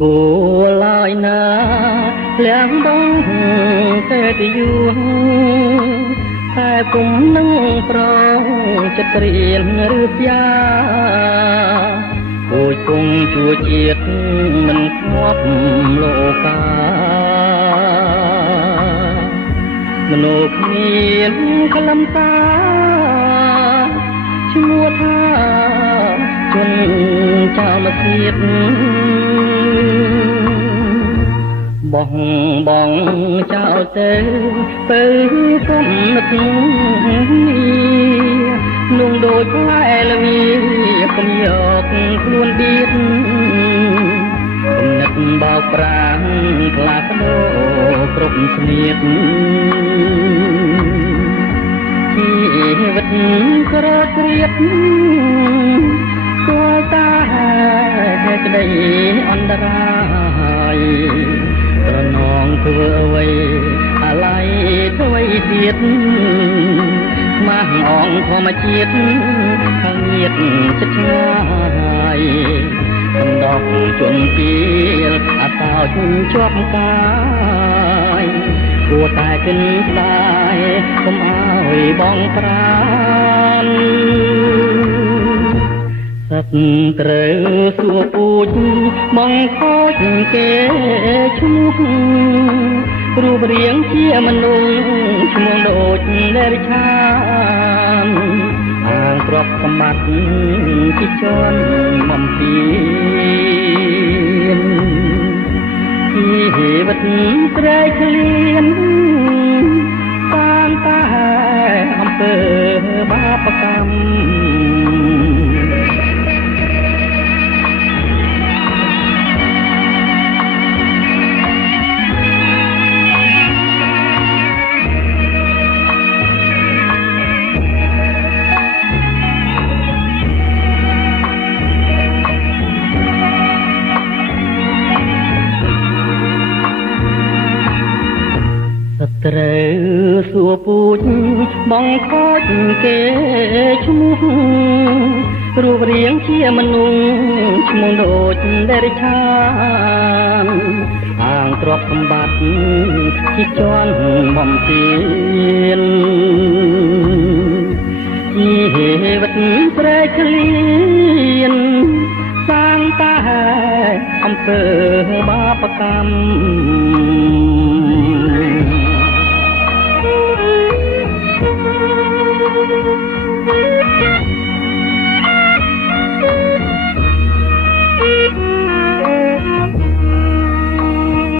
គួរឡើយណាលះបង់តែទីយួងតែគុំនឹងប្រងចិត្តរៀនឬស្យាគួយគង់ជួជាតិមិនខ្វប់លោកាមនុស្សមានខ្លឹមសារឈ្មោះថាជនចោលមកទៀតបងចោលទៅគុំនឹកនោះដូចផ្លែល្ងាកុំយកខ្លួនដៀតគំនិតបោកប្រាំងខ្លាស្ដោគ្រប់ស្នៀតជីវិតក្រគ្រៀតគួរតាក្តីអន្តរាយត្រណងធ្វើអ្វីអាឡ័យអ្វីទៀតម៉ាស់អងធម្មជាតិខាងញាតចិត្តឆ្ងាយកំដកជន់ពីលអាសោចជាប់កាយគួរតែគិនស្ដាយកុំឲ្យបងប្រានសត្វត្រូវសួរពូជបងខូចគេឈ្មោះរូបរាងជាមនុស្សឈ្មោះដូចលេរិឆានអាងទ្រព្យសម្បត្តិជាជនបំពេញជីវិតត្រែកឃ្លានតាមតែអំពើបាបកម្មត្រូវសួរពូជបងខូចគេឈ្មោះរូបរាងជាមនុស្សឈ្មោះដូចដេរិឆានអាងទ្រព្យសម្បត្តិជាជនបំពេញជីវិតប្រែក្លៀនសាងតែអំពើបាបកម្ម